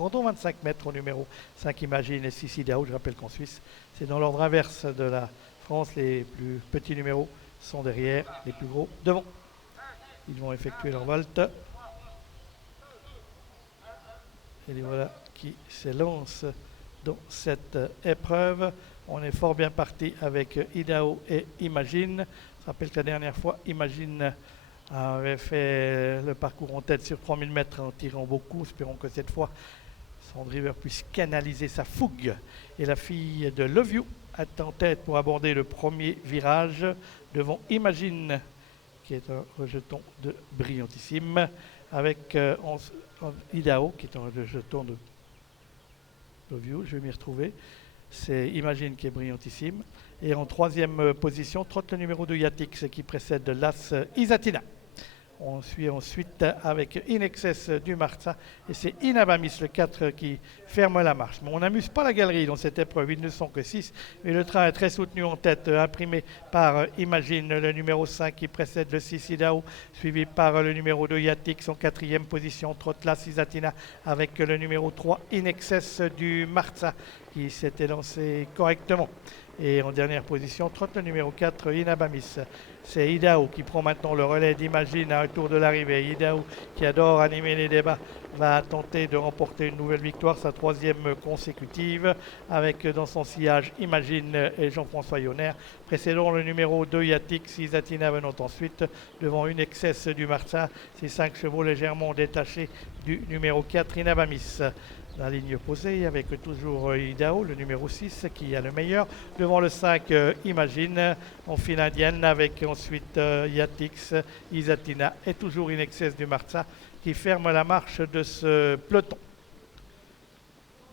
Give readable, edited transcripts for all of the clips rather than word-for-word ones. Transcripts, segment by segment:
Abandon 25 mètres au numéro 5 Imagine et 6 Idaho. Je rappelle qu'en Suisse, c'est dans l'ordre inverse de la France. Les plus petits numéros sont derrière, les plus gros devant. Ils vont effectuer leur volte. Et les voilà qui s'élancent dans cette épreuve. On est fort bien parti avec Idaho et Imagine. Je rappelle que la dernière fois, Imagine avait fait le parcours en tête sur 3000 mètres en tirant beaucoup. Espérons que cette fois, son driver puisse canaliser sa fougue. Et la fille de Love You est en tête pour aborder le premier virage devant Imagine, qui est un rejeton de Brillantissime, avec Idaho, qui est un rejeton de Love You. Je vais m'y retrouver. C'est Imagine qui est Brillantissime. Et en troisième position, trotte le numéro 2 Yatix qui précède l'As Isatina. On suit ensuite avec In Excess du Marza et c'est Inabamis le 4 qui ferme la marche. Mais on n'amuse pas la galerie dans cette épreuve, ils ne sont que 6. Mais le train est très soutenu en tête, imprimé par Imagine, le numéro 5 qui précède le 6 Idaho, suivi par le numéro 2 Yatix en quatrième position, trotte l'As Isatina avec le numéro 3 In Excess du Marza qui s'était lancé correctement. Et en dernière position, trotte le numéro 4, Inabamis. C'est Idaho qui prend maintenant le relais d'Imagine à un tour de l'arrivée. Idaho, qui adore animer les débats, va tenter de remporter une nouvelle victoire, sa troisième consécutive, avec dans son sillage Imagine et Jean-François Yonner. Précédant le numéro 2 Yatix, Isatina venant ensuite devant une excess du Marza. Ces 5 chevaux légèrement détachés du numéro 4, Inabamis. La ligne opposée avec toujours Idaho, le numéro 6 qui a le meilleur. Devant le 5, Imagine en file indienne avec ensuite Yatix, Isatina et toujours In Excess du Marza qui ferme la marche de ce peloton.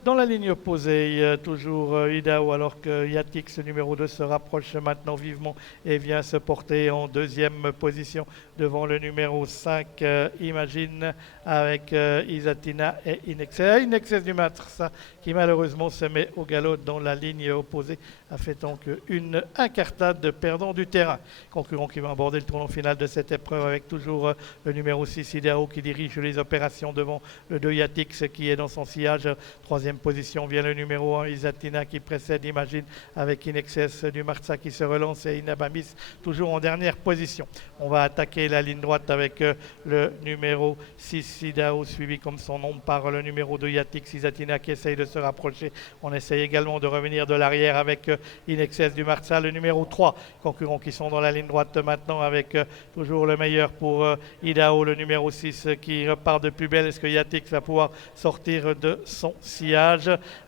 Dans la ligne opposée, toujours Idaho, alors que Yatix, le numéro 2, se rapproche maintenant vivement et vient se porter en deuxième position devant le numéro 5, Imagine, avec Isatina et In Excess du Marza, qui malheureusement se met au galop dans la ligne opposée, affectant qu'une incartade perdant du terrain. Concurrent qui va aborder le tournant final de cette épreuve avec toujours le numéro 6, Idaho, qui dirige les opérations devant le 2 Yatix, qui est dans son sillage. Troisième position vient le numéro 1, Isatina, qui précède Imagine avec In Excess du Marza qui se relance et Inabamis toujours en dernière position. On va attaquer la ligne droite avec le numéro 6, Idaho, suivi comme son nom par le numéro 2 Yatix, Isatina qui essaye de se rapprocher. On essaye également de revenir de l'arrière avec In Excess du Marza, le numéro 3. Concurrents qui sont dans la ligne droite maintenant avec toujours le meilleur pour Idaho, le numéro 6 qui repart de plus belle. Est-ce que Yatix va pouvoir sortir de son sillage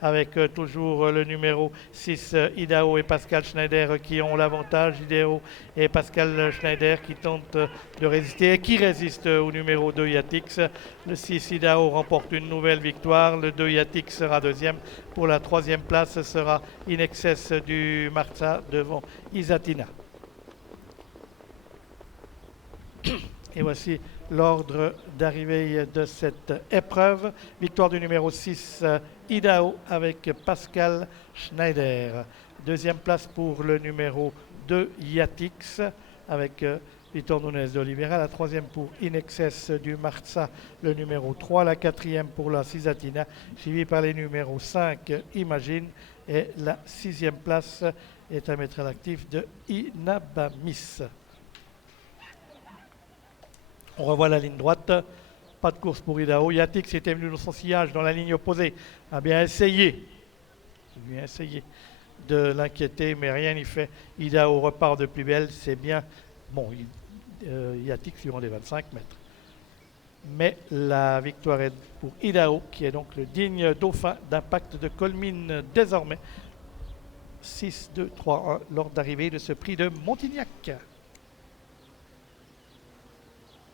avec toujours le numéro 6 Idaho et Pascal Schneider qui ont l'avantage. Idaho et Pascal Schneider qui tentent de résister et qui résistent au numéro 2 Yatix. Le 6 Idaho remporte une nouvelle victoire. Le 2 Yatix sera deuxième. Pour la troisième place, ce sera In Excess du Marza devant Isatina. Et voici l'ordre d'arrivée de cette épreuve. Victoire du numéro 6, Idaho, avec Pascal Schneider. Deuxième place pour le numéro 2, Yatix, avec Victor Nunez d'Oliveira. La troisième pour In Excess du Marza, le numéro 3. La quatrième pour la Isatina, suivie par les numéros 5, Imagine. Et la sixième place est à mettre à l'actif de Inabamis. On revoit la ligne droite, pas de course pour Idaho. Yatix était venu dans son sillage dans la ligne opposée, a bien essayé de l'inquiéter, mais rien n'y fait. Idaho repart de plus belle, c'est bien. Bon, Yatix lui rendait 25 mètres. Mais la victoire est pour Idaho, qui est donc le digne dauphin d'Impact de Colmine désormais. 6, 2, 3, 1, lors d'arrivée de ce prix de Montignac.